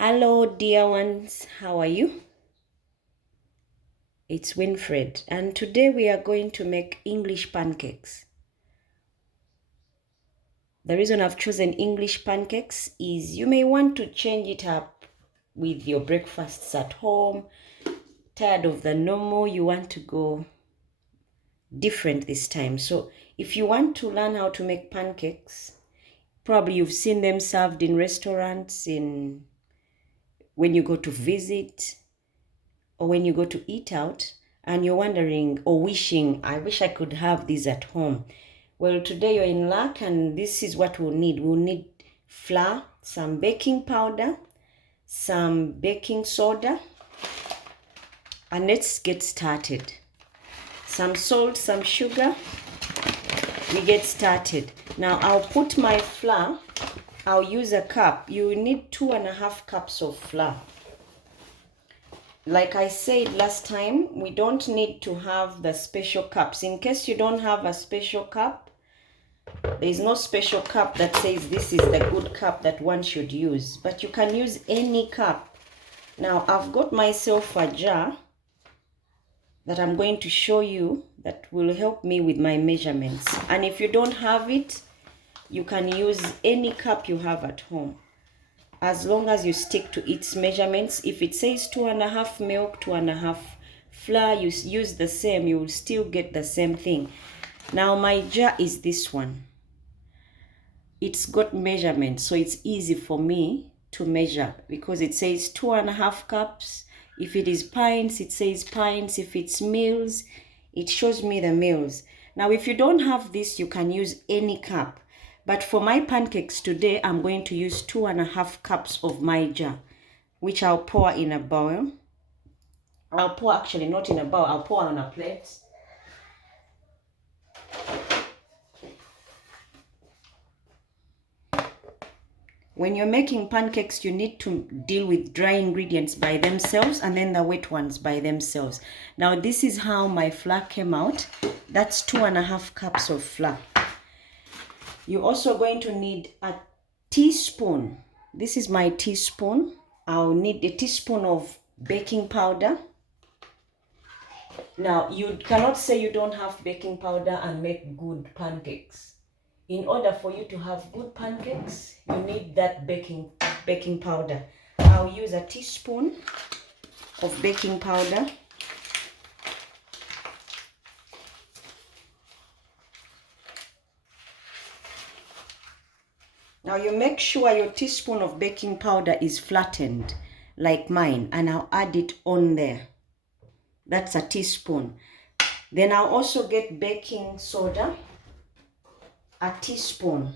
Hello, dear ones. How are you? It's Winfred, and today we are going to make English pancakes. The reason I've chosen English pancakes is you may want to change it up with your breakfasts at home. Tired of the normal, you want to go different this time. So if you want to learn how to make pancakes, probably you've seen them served in restaurants, when you go to visit, or when you go to eat out and you're wondering or wishing, I wish I could have these at home. Well, today you're in luck, and this is what we'll need. We'll need flour, some baking powder, some baking soda, and let's get started. Some salt, some sugar. We get started. Now I'll put my flour. I'll use a cup. You need 2.5 cups of flour. Like I said last time, we don't need to have the special cups. In case you don't have a special cup, there is no special cup that says this is the good cup that one should use, but you can use any cup. Now I've got myself a jar that I'm going to show you that will help me with my measurements. And if you don't have it, you can use any cup you have at home, as long as you stick to its measurements. If it says 2.5 milk, 2.5 flour, you use the same, you will still get the same thing. Now my jar is this one. It's got measurements, so it's easy for me to measure because it says 2.5 cups. If it is pints, it says pints. If it's meals, it shows me the meals. Now if you don't have this, you can use any cup. But for my pancakes today, I'm going to use 2.5 cups of my jar, which I'll pour in a bowl. I'll pour, actually not in a bowl, I'll pour on a plate. When you're making pancakes, you need to deal with dry ingredients by themselves and then the wet ones by themselves. Now this is how my flour came out. That's 2.5 cups of flour. You're also going to need a teaspoon. This is my teaspoon. I'll need a teaspoon of baking powder. Now, you cannot say you don't have baking powder and make good pancakes. In order for you to have good pancakes, you need that baking powder. I'll use a teaspoon of baking powder. Now you make sure your teaspoon of baking powder is flattened like mine, and I'll add it on there. That's a teaspoon. Then I'll also get baking soda, a teaspoon.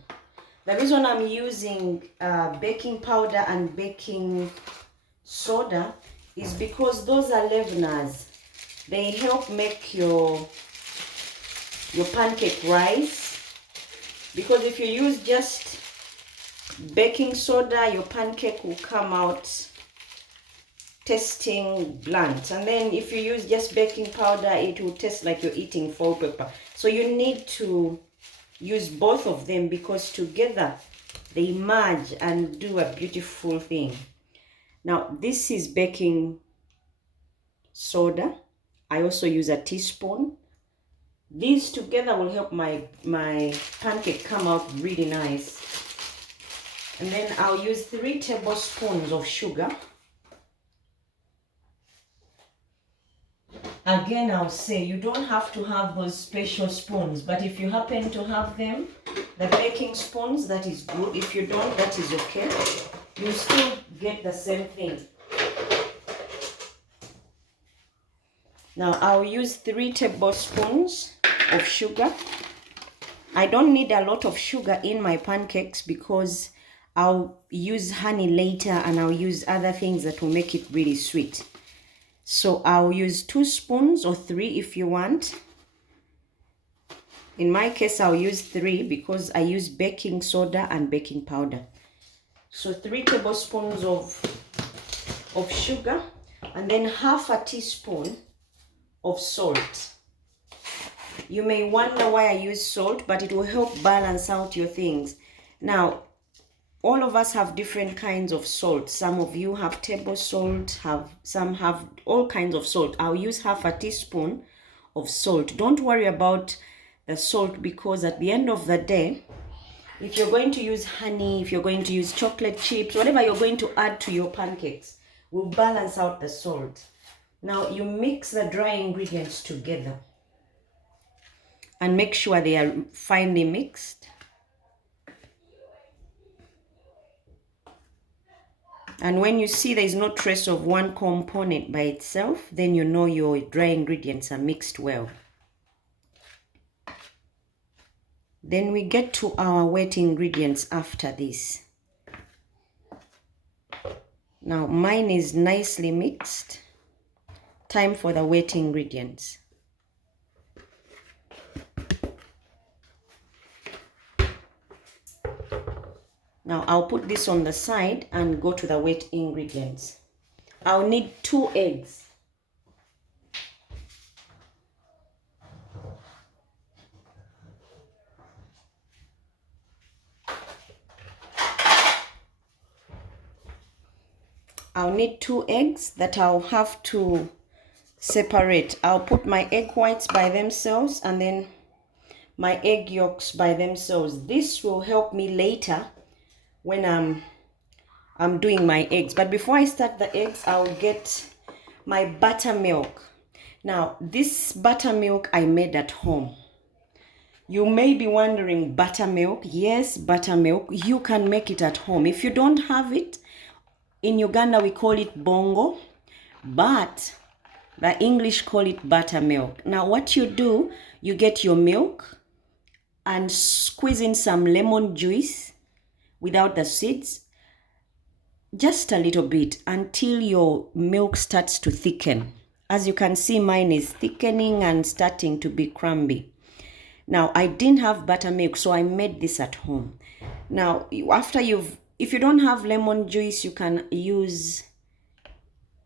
The reason I'm using baking powder and baking soda is because those are leaveners. They help make your pancake rise. Because if you use just baking soda, your pancake will come out tasting blunt. And then if you use just baking powder, it will taste like you're eating foil pepper. So you need to use both of them because together they merge and do a beautiful thing. Now this is baking soda. I also use a teaspoon. These together will help my pancake come out really nice. And then I'll use 3 tablespoons of sugar. Again, I'll say you don't have to have those special spoons, but if you happen to have them, the baking spoons, that is good. If you don't, that is okay. You still get the same thing. Now I'll use 3 tablespoons of sugar. I don't need a lot of sugar in my pancakes because I'll use honey later and I'll use other things that will make it really sweet. So I'll use 2 spoons or 3 if you want. In my case, I'll use 3 because I use baking soda and baking powder. So 3 tablespoons of sugar, and then half a teaspoon of salt. You may wonder why I use salt, but it will help balance out your things. Now, all of us have different kinds of salt. Some of you have table salt, some have all kinds of salt. I'll use half a teaspoon of salt. Don't worry about the salt, because at the end of the day, if you're going to use honey, if you're going to use chocolate chips, whatever you're going to add to your pancakes will balance out the salt. Now you mix the dry ingredients together and make sure they are finely mixed. And when you see there is no trace of one component by itself, then you know your dry ingredients are mixed well. Then we get to our wet ingredients after this. Now mine is nicely mixed. Time for the wet ingredients. Now I'll put this on the side and go to the wet ingredients. I'll need 2 eggs. I'll need 2 eggs that I'll have to separate. I'll put my egg whites by themselves and then my egg yolks by themselves. This will help me later when I'm doing my eggs. But before I start the eggs, I'll get my buttermilk. Now, this buttermilk I made at home. You may be wondering, buttermilk? Yes, buttermilk. You can make it at home. If you don't have it, in Uganda we call it bongo, but the English call it buttermilk. Now what you do, you get your milk and squeeze in some lemon juice without the seeds, just a little bit, until your milk starts to thicken. As you can see, mine is thickening and starting to be crumbly. Now I didn't have buttermilk, so I made this at home. Now if you don't have lemon juice, you can use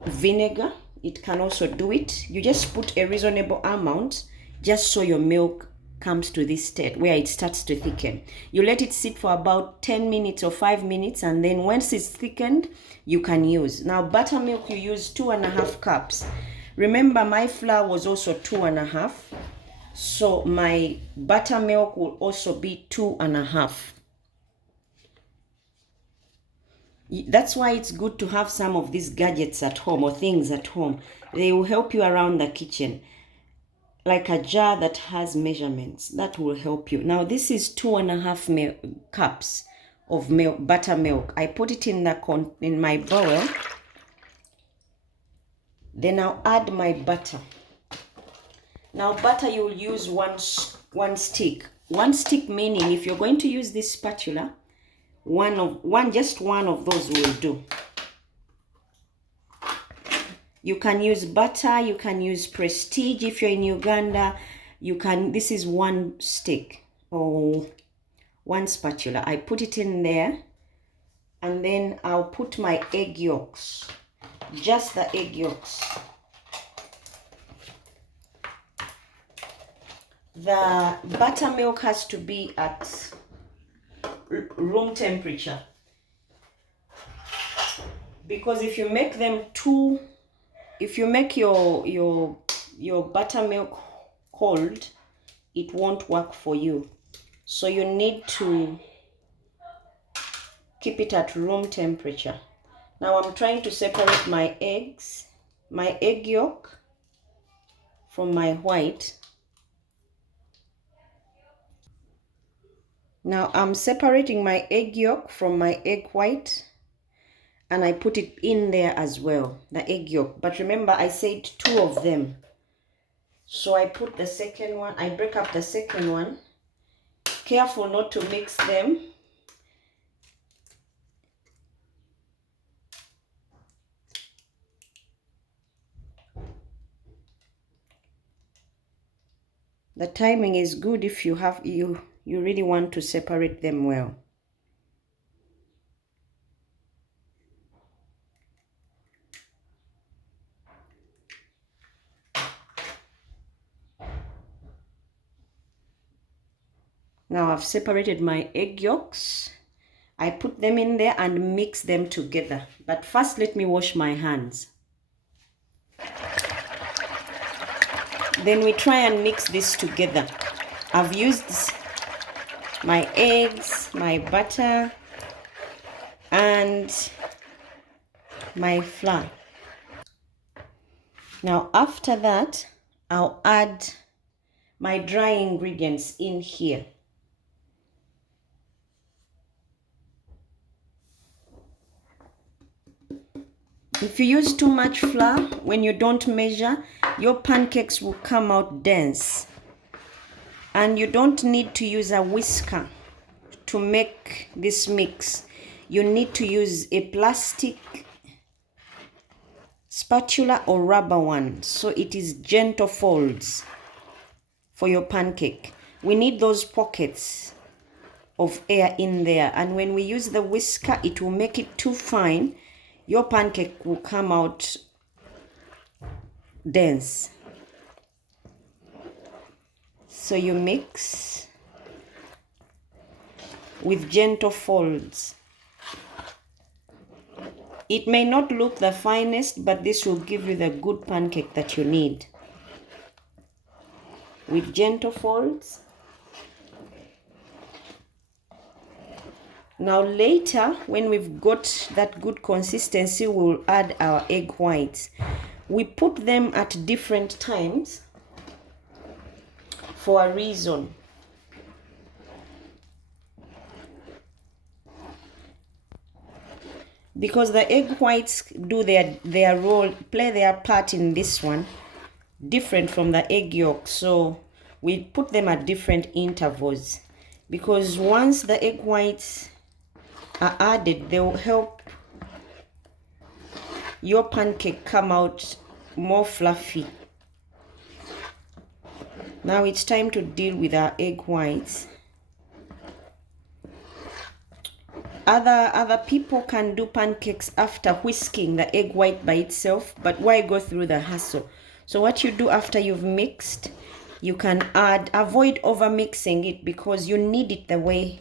vinegar. It can also do it. You just put a reasonable amount just so your milk comes to this state where it starts to thicken. You let it sit for about 10 minutes or 5 minutes, and then once it's thickened, you can use. Now buttermilk, you use 2.5 cups. Remember, my flour was also 2.5, so my buttermilk will also be 2.5. That's why it's good to have some of these gadgets at home, or things at home. They will help you around the kitchen, like a jar that has measurements. That will help you. Now this is 2.5 cups of buttermilk. I put it in my bowl. Then I'll add my butter. Now butter, you'll use one stick. One stick meaning if you're going to use this spatula, just one of those will do. You can use butter, you can use Prestige if you're in Uganda. This is one stick or one spatula. I put it in there, and then I'll put my egg yolks, just the egg yolks. The buttermilk has to be at room temperature, because if you make your buttermilk cold, it won't work for you. So you need to keep it at room temperature. Now I'm trying to separate my egg yolk from my white. Now I'm separating my egg yolk from my egg white, and I put it in there as well, the egg yolk. But remember, I said 2 of them. So I put the second one, I break up the second one. Careful not to mix them. The timing is good if you really want to separate them well. Now I've separated my egg yolks I put them in there and mix them together. But first, let me wash my hands. Then we try and mix this together. I've used my eggs, my butter, and my flour. Now after that, I'll add my dry ingredients in here. If you use too much flour, when you don't measure, your pancakes will come out dense. And you don't need to use a whisker to make this mix. You need to use a plastic spatula or rubber one, so it is gentle folds for your pancake. We need those pockets of air in there, and when we use the whisker, it will make it too fine. Your pancake will come out dense. So you mix with gentle folds. It may not look the finest, but this will give you the good pancake that you need. With gentle folds. Now later, when we've got that good consistency, we'll add our egg whites. We put them at different times for a reason. Because the egg whites do their role, play their part in this one, different from the egg yolk. So we put them at different intervals, because once the egg whites are added, they will help your pancake come out more fluffy. Now it's time to deal with our egg whites. Other people can do pancakes after whisking the egg white by itself, but why go through the hassle? So what you do after you've mixed, you can avoid over mixing it, because you need it the way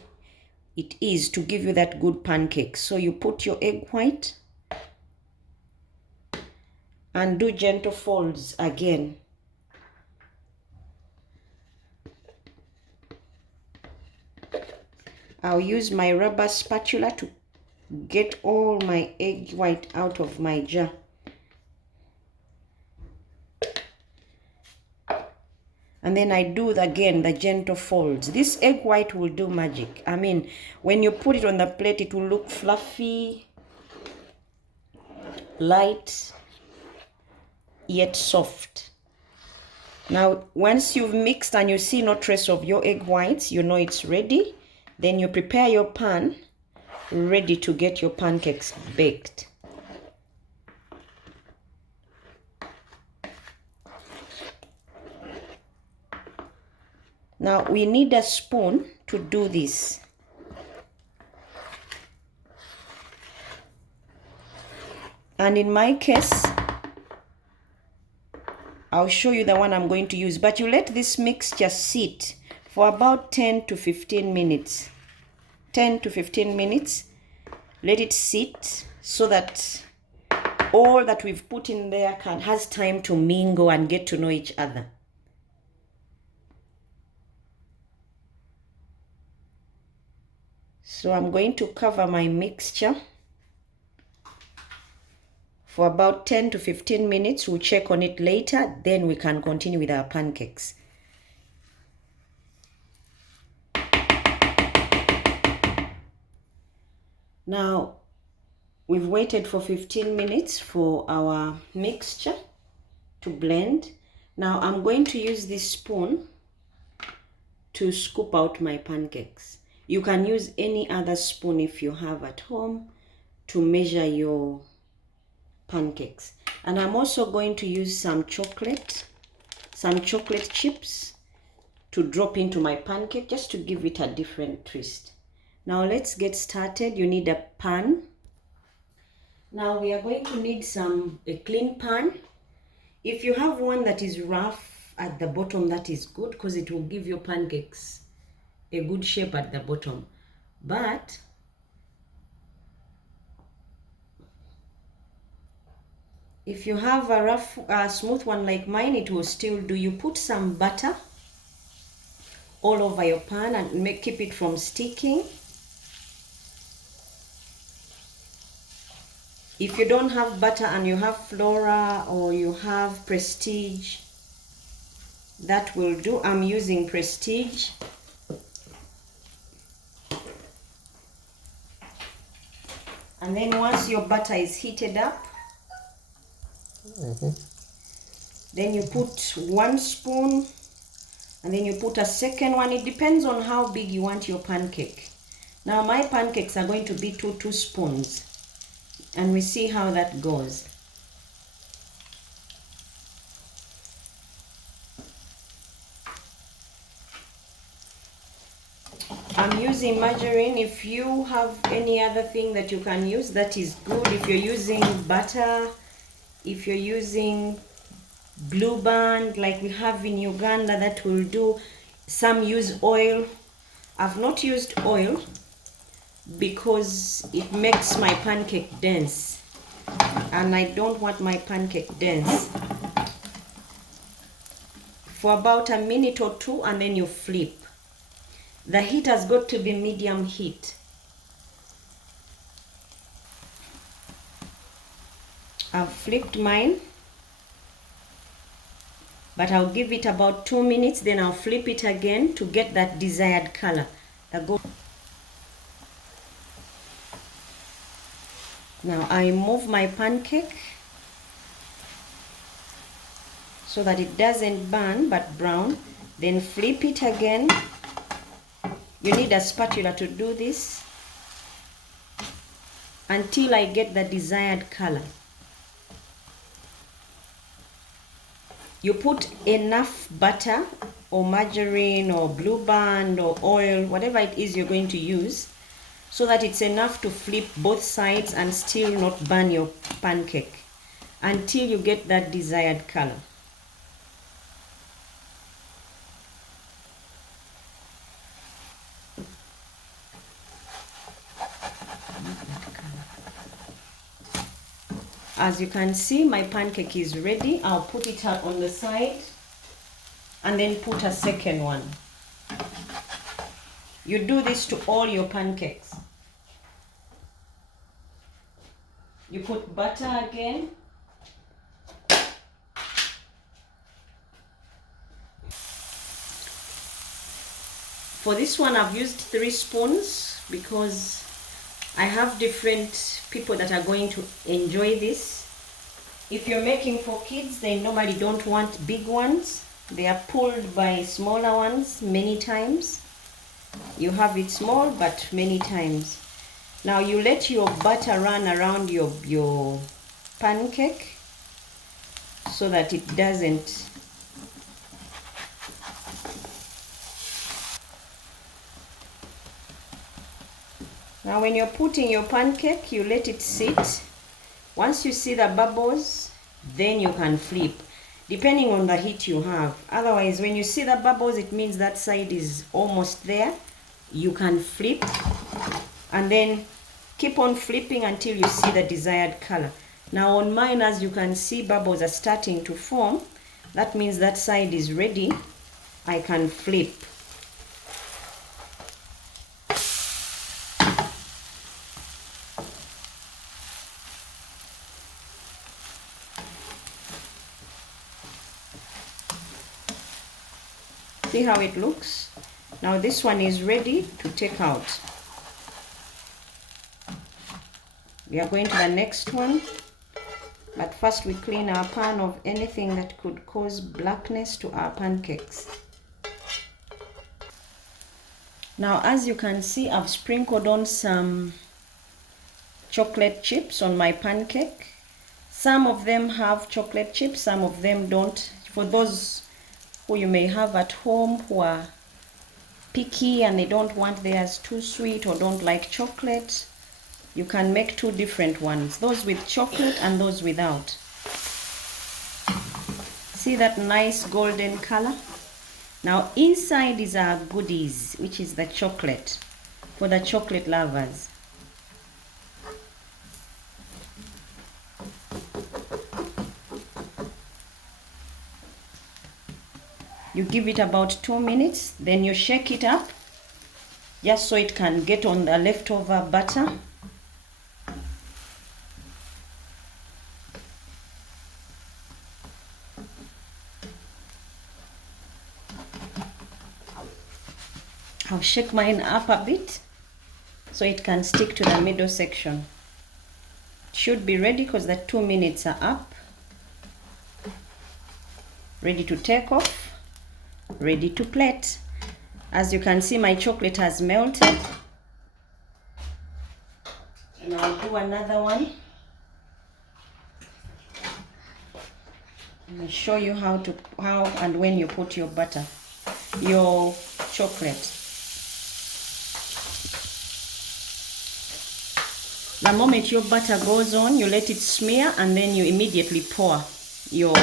it is to give you that good pancake. So you put your egg white and do gentle folds again. I'll use my rubber spatula to get all my egg white out of my jar. And then I do again the gentle folds. This egg white will do magic. I mean, when you put it on the plate, it will look fluffy, light, yet soft. Now, once you've mixed and you see no trace of your egg whites, you know it's ready. Then you prepare your pan, ready to get your pancakes baked. Now we need a spoon to do this. And in my case, I'll show you the one I'm going to use, but you let this mixture sit for about 10 to 15 minutes. 10 to 15 minutes. Let it sit so that all that we've put in there has time to mingle and get to know each other. So I'm going to cover my mixture for about 10 to 15 minutes. We'll check on it later, then we can continue with our pancakes. Now, we've waited for 15 minutes for our mixture to blend. Now I'm going to use this spoon to scoop out my pancakes. You can use any other spoon if you have at home to measure your pancakes. And I'm also going to use some chocolate chips to drop into my pancake, just to give it a different twist. Now let's get started. You need a pan. Now we are going to need a clean pan. If you have one that is rough at the bottom, that is good, because it will give your pancakes a good shape at the bottom. But If you have a rough, smooth one like mine, it will still do. You put some butter all over your pan and keep it from sticking. If you don't have butter and you have Flora or you have Prestige, that will do. I'm using Prestige. And then once your butter is heated up, then you put 1 spoon, and then you put a second one. It depends on how big you want your pancake. Now my pancakes are going to be 2 spoons, and we see how that goes. I'm using margarine. If you have any other thing that you can use, that is good. If you're using butter, if you're using Blue Band like we have in Uganda, that will do. Some use oil. I've not used oil because it makes my pancake dense, and I don't want my pancake dense. For about a minute or 2, and then you flip. The heat has got to be medium heat. I've flipped mine, but I'll give it about 2 minutes, then I'll flip it again to get that desired color. Now I move my pancake so that it doesn't burn but brown, then flip it again. You need a spatula to do this until I get the desired color. You put enough butter or margarine or Blue Band or oil, whatever it is you're going to use, so that it's enough to flip both sides and still not burn your pancake until you get that desired color. As you can see, my pancake is ready. I'll put it up on the side and then put a second one. You do this to all your pancakes. You put butter again. For this one, I've used 3 spoons because I have different people that are going to enjoy this. If you're making for kids, they normally don't want big ones. They are pulled by smaller ones many times. You have it small but many times. Now you let your butter run around your pancake so that it doesn't Now when you're putting your pancake, you let it sit. Once you see the bubbles, then you can flip, depending on the heat you have. Otherwise, when you see the bubbles, it means that side is almost there. You can flip and then keep on flipping until you see the desired color. Now on mine, as you can see, bubbles are starting to form. That means that side is ready. I can flip. See how it looks? Now this one is ready to take out. We are going to the next one, but first we clean our pan of anything that could cause blackness to our pancakes. Now as you can see, I've sprinkled on some chocolate chips on my pancake. Some of them have chocolate chips, some of them don't. For those who you may have at home who are picky and they don't want theirs too sweet or don't like chocolate, you can make 2 different ones, those with chocolate and those without. See that nice golden color? Now inside is our goodies, which is the chocolate, for the chocolate lovers. You give it about 2 minutes, then you shake it up just so it can get on the leftover butter. I'll shake mine up a bit so it can stick to the middle section. It should be ready because the 2 minutes are up. Ready to take off, ready to plate. As you can see, my chocolate has melted. And I'll do another one. Let me show you how and when you put your butter, your chocolate. The moment your butter goes on, you let it smear and then you immediately pour your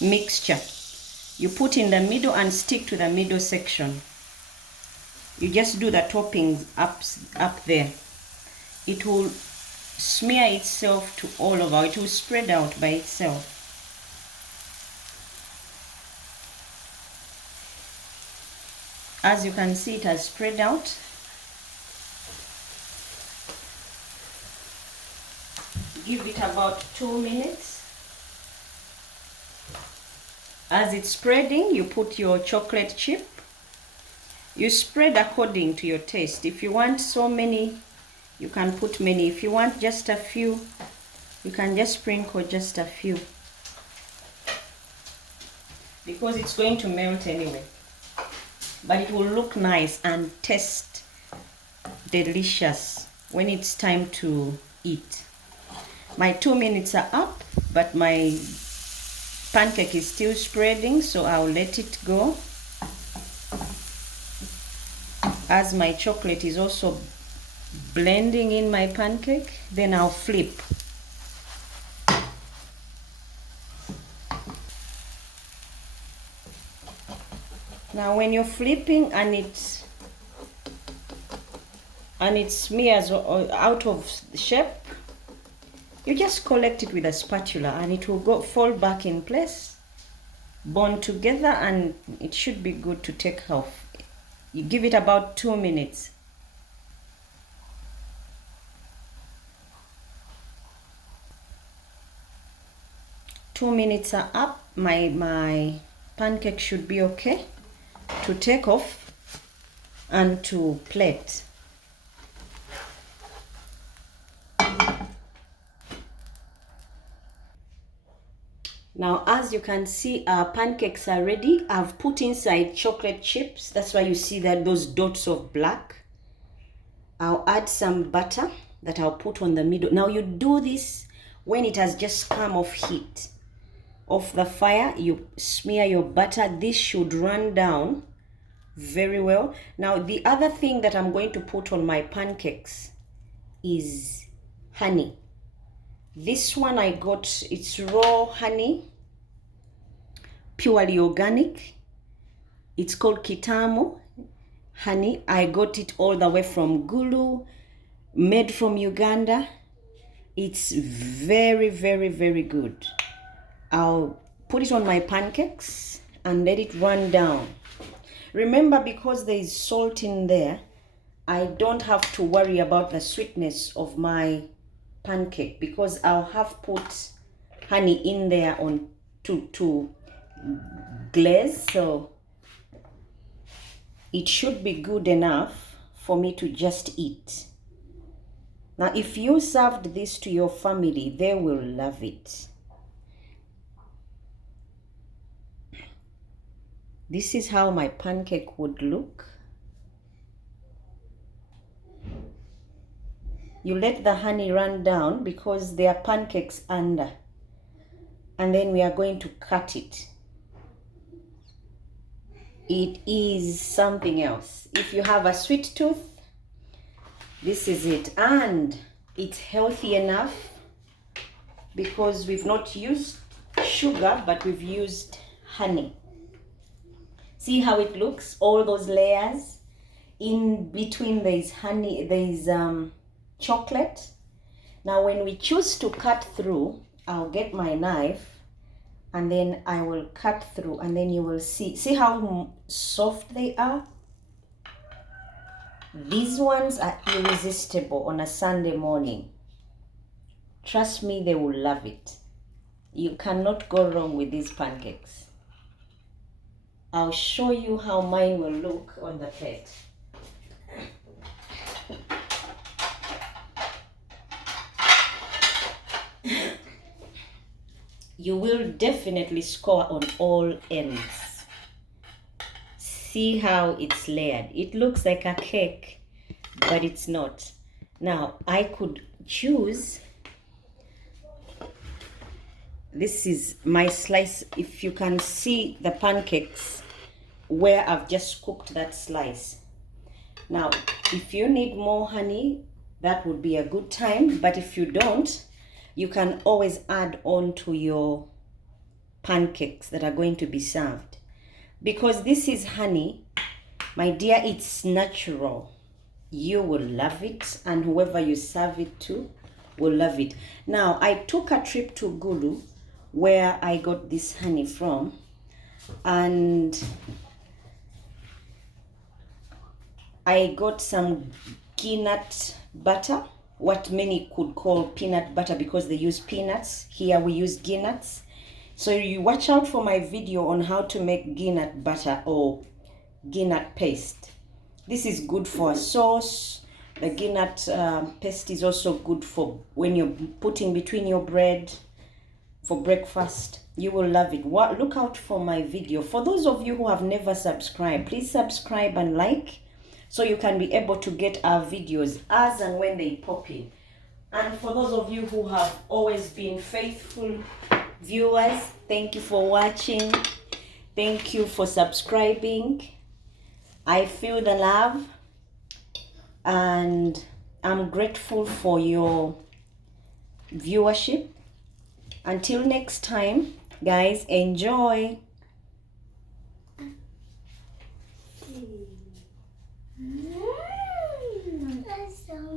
mixture. You put in the middle and stick to the middle section. You just do the toppings up there. It will smear itself to all over. It will spread out by itself. As you can see, it has spread out. Give it about 2 minutes. As it's spreading, you put your chocolate chip. You spread according to your taste. If you want so many, you can put many. If you want just a few, you can just sprinkle just a few, because it's going to melt anyway. But it will look nice and taste delicious when it's time to eat. My 2 minutes are up, but my pancake is still spreading, so I'll let it go. As my chocolate is also blending in my pancake, then I'll flip. Now when you're flipping and it smears out of shape, you just collect it with a spatula and it will fall back in place, bond together, and it should be good to take off. You give it about 2 minutes. Two minutes are up. My pancake should be okay to take off and to plate. Now, as you can see, our pancakes are ready. I've put inside chocolate chips. That's why you see that those dots of black. I'll add some butter that I'll put on the middle. Now, you do this when it has just come off heat, off the fire. You smear your butter. This should run down very well. Now, the other thing that I'm going to put on my pancakes is honey. This one I got, it's raw honey, purely organic. It's called Kitamu honey. I got it all the way from Gulu, made from Uganda. It's very, very, very good. I'll put it on my pancakes and let it run down. Remember, because there is salt in there, I don't have to worry about the sweetness of my pancake, because I'll have put honey in there on to glaze, so it should be good enough for me to just eat. Now, if you served this to your family, they will love it. This is how my pancake would look. You let the honey run down because there are pancakes under. And then we are going to cut it. It is something else. If you have a sweet tooth, this is it. And it's healthy enough because we've not used sugar, but we've used honey. See how it looks? All those layers. In between there is honey, there is chocolate. Now when we choose to cut through, I'll get my knife and then I will cut through, and then you will see how soft they are. These ones are irresistible on a Sunday morning. Trust me, they will love it. You cannot go wrong with these pancakes. I'll show you how mine will look on the plate. You will definitely score on all ends. See how it's layered. It looks like a cake, but it's not. Now, I could choose, this is my slice. If you can see the pancakes where I've just cooked that slice. Now, if you need more honey, that would be a good time. But if you don't, you can always add on to your pancakes that are going to be served. Because this is honey, my dear, it's natural. You will love it, and whoever you serve it to will love it. Now, I took a trip to Gulu where I got this honey from, and I got some peanut butter, what many could call peanut butter because they use peanuts. Here we use peanuts. So you watch out for my video on how to make peanut butter or peanut paste. This is good for a sauce. The peanut paste is also good for when you're putting between your bread for breakfast. You will love it. Look out for my video. For those of you who have never subscribed, please subscribe and like so you can be able to get our videos as and when they pop in. And for those of you who have always been faithful viewers, thank you for watching. Thank you for subscribing. I feel the love, and I'm grateful for your viewership. Until next time, guys, enjoy.